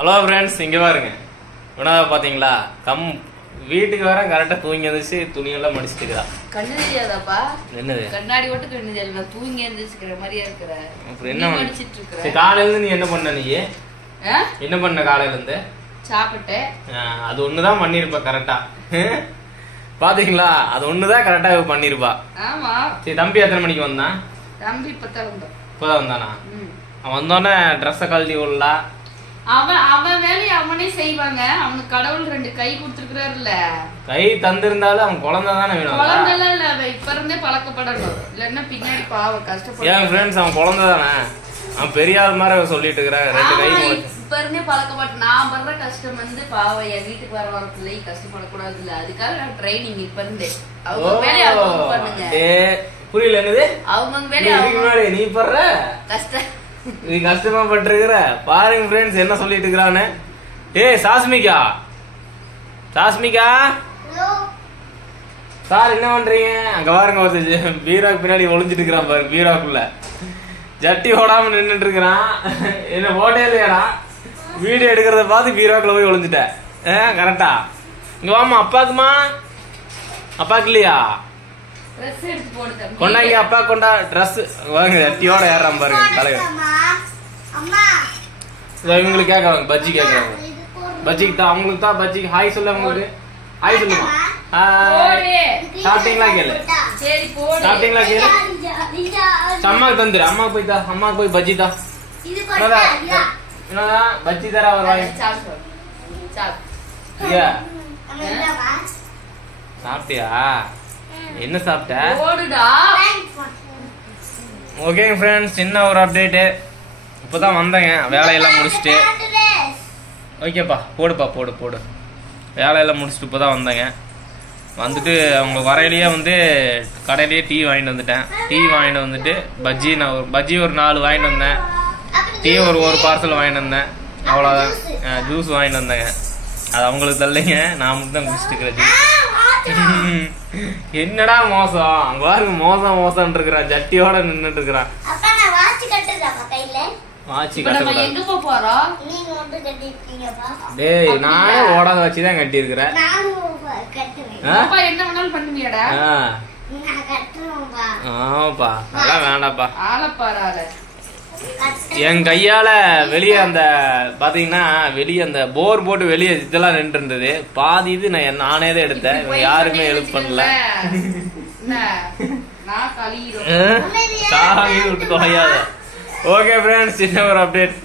Hello friends, இங்க பாருங்க. உணவை பாத்தீங்களா? வீட்டுக்கு வர கரெக்டா தூங்கி எழுந்துச்சு, துணியெல்லாம் மடிச்சிட்டு இருக்கா. கண்ணு தெரியாதாப்பா? என்னது கண்ணாடி ஓட்டு கண்ணு தெரியல, தூங்கி எழுந்துச்சுக்கிற மாதிரியா இருக்கிற. அப்புறம் என்ன மடிச்சிட்டு இருக்கிற? சரி, காலையில இருந்து நீ என்ன பண்ண? நீ என்ன பண்ண காலையில இருந்து? சாப்பிட்டேன். அது ஒண்ணுதான் பண்ணிருப்பா கரெக்டா. பாத்தீங்களா? அது ஒண்ணுதான் கரெக்டா பண்ணிருப்பா. ஆமா. சரி, தம்பி எத்தனை மணிக்கு வந்தான்? தம்பி இப்பதான் வந்தானா? அவன் வந்தோடனே ட்ரெஸ்ஸை கழட்டி விடலா. அவன் வேலையை அவனே செய்வாங்க. அவனுக்கு கடவுள் 2 கை கொடுத்துருக்காருல்ல. கை தந்திருந்தாலும் அவன் குழந்தை தானே வேணும். குழந்தைலாம் இல்ல, இப்ப இருந்தே பழக்கப்படணும். இல்லன்னா பின்னாடி பாவம் கஷ்டப்படும். ஏன் ஃப்ரெண்ட்ஸ், அவன் குழந்தை தானே. அவன் பெரிய ஆள் மாதிரி சொல்லிட்டு இருக்கிறான். 2 கை இப்ப இருந்தே பழக்கப்பட்டு நான் பண்ற கஷ்டம் வந்து பாவம் என் வீட்டுக்கு வர பிள்ளை கஷ்டப்படக்கூடாது இல்ல. அதுக்காக நான் ட்ரைனிங் இப்ப இருந்தே அவங்க வேலையை அவங்க பண்ணுங்க. புரியல என்னது? அவங்க வேலையை நீ படுற கஷ்டம் நீ கஷ்டமா பட்டிருக்கிற. பாருங்க ஃப்ரெண்ட்ஸ் என்ன சொல்லிட்டு இருக்கிறான்னு. சாஸ்மிகா சார் என்ன பண்றீங்க? அங்க பாருங்க, ஒரு பீராக்கு பின்னாடி ஒளிஞ்சிட்டு இருக்கிறான் பாருங்க. பீராக்குள்ள ஜட்டி ஓடாம நின்றுட்டு இருக்கிறான். என்ன போட்டே இல்லையாடா? வீடியோ எடுக்கிறத பார்த்து பீராக்குள்ள போய் ஒளிஞ்சிட்டேன். கரெக்டா? இங்க வாமா. அப்பாக்கு இல்லையா? கொண்டாங்க, அப்பா கொண்டா ட்ரெஸ் வாங்க. ஜட்டியோட ஏறாம பாருங்க தலைவர். இவங்களுக்கு கேக்குறாங்க, பஜ்ஜி கேக்குறாங்க. பஜ்ஜிக்கு தான், அவங்களுக்கு தான் பஜ்ஜிக்கு ஹாய் சொல்ல. உங்களுக்கு ஹாய் சொல்லுமா? சாப்பிட்டீங்களா கேளு. சாப்பிட்டீங்களா கேளு. அம்மாக்கு தந்துரு. அம்மாக்கு போய் தான், அம்மாக்கு போய் பஜ்ஜி தான். என்னதான் பஜ்ஜி தர வருவாங்க. சாப்பிட்டியா? என்ன சாப்பிட்ட? ஓகே ஃப்ரெண்ட்ஸ், சின்ன ஒரு அப்டேட்டு. இப்போதான் வந்தேங்க, வேலையெல்லாம் முடிச்சுட்டு. ஓகேப்பா, போடுப்பா, போடு. வேலையெல்லாம் முடிச்சுட்டு இப்போதான் வந்தேங்க. வந்துட்டு அவங்க வரையிலேயே வந்து கடையிலேயே டீ வாங்கிட்டு வந்துட்டேன். டீ வாங்கிட்டு வந்துட்டு பஜ்ஜி ஒரு 4 வாங்கிட்டு வந்தேன். டீ ஒரு பார்சல் வாங்கிட்டு வந்தேன். அவ்வளோதான். ஜூஸ் வாங்கிட்டு வந்தேங்க. அது அவங்களுக்கு தரலைங்க, நான் மட்டும் தான் குடிச்சிட்டு இருக்கிறேன். என்னடா மோசம்? அங்க பாருங்க, மோசம் இருக்கிறான். ஜட்டியோட நின்னுட்டு இருக்கிறான். டேய், நானே ஓடாத வச்சுதான் கட்டி இருக்கிறேன். ஆமாப்பா, அதெல்லாம் வேண்டாப்பா. என் கையால வெளியே அந்த பாத்தீங்கன்னா வெளியே அந்த போர் போட்டு வெளியே இதெல்லாம் நின்று இருந்தது. பாதி இது நானே தான் எடுத்தேன். யாருமே ஹெல்ப் பண்ணல. விட்டு தொலையாத. ஓகே ஃப்ரெண்ட்ஸ், சின்ன ஒரு அப்டேட்.